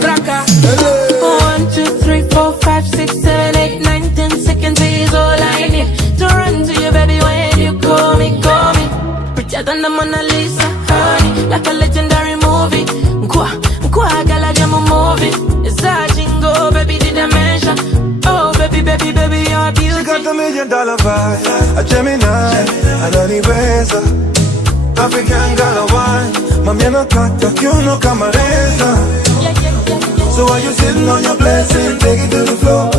Baraka. 1, 2, 3, 4, 5, 6, 7, 8, 9, 10 seconds is all I need to run to you, baby, when you call me. Prettier than the Mona Lisa, honey, like a legendary movie. Nkwa gala jamu movie. It's a jingle, baby, did I mention? Oh, baby, you're beautiful. She got the $1 million vibe, a Gemini, I don't need razor. African girl wine, mami anakata kiuno kama reza. So while you sitting on your blessing, take it to the floor.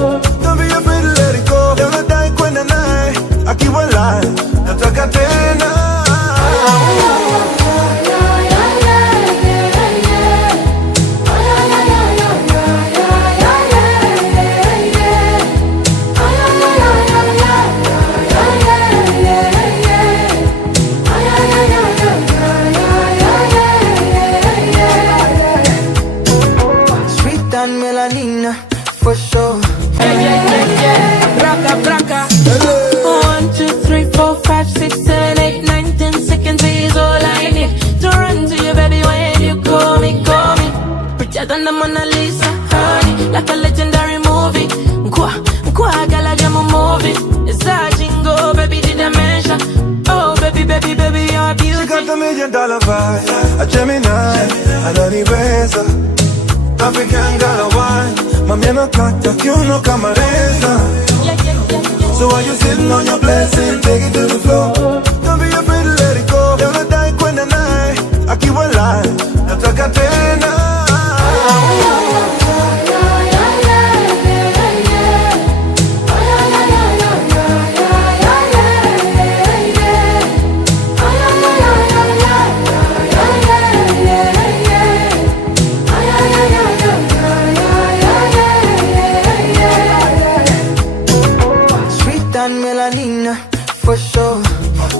Don't be afraid to let it go. Never die when the night, I keep alive. Nataka tena. For sure. Baraka. 1, 2, 3, 4, 5, 6, 7, 8, 9, 10 seconds is all I need to run to you, baby, when you call me. Prettier than the Mona Lisa, honey, like a legendary movie. Nkwa gala jamu movie. It's a jingle, baby, did I mention? Oh, baby, you're beautiful. She got the $1 million vibe, a Gemini, I don't need razor. African girl wine, mami anakata kiuno kama reza. So while you sitting on your blessing, take it to the floor. Don't be afraid to let it go. Never die when the night, I keep alive. Nataka tena. For sure,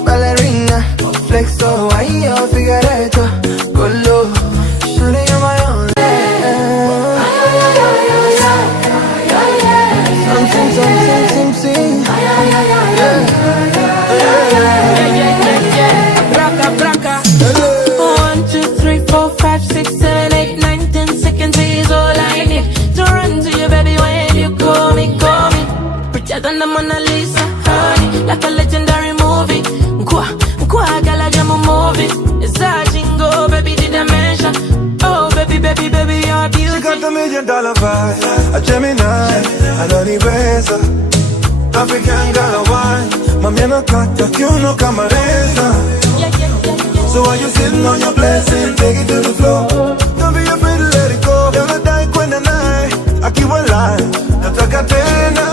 ballerina, flexo, ahí yo figureto, colo, surely you're my own. Something. Baraka. 1, 2, 3, 4, 5, 6, 7, 8, 9, 10 seconds is all I need to run to you, baby, when you call me. Prettier than the Mona Lisa, honey, like a legendary movie. Nkwa gala jamu movie. It's a jingle, baby, did I mention? Oh, baby, you're beautiful. She got the $1 million vibe, a Gemini, I don't need razor. African girl wine, mami anakata kiuno kama reza. So while you sitting on your blessing, take it to the floor. Don't be afraid to let it go. Never die when the night, I keep alive. Nataka tena.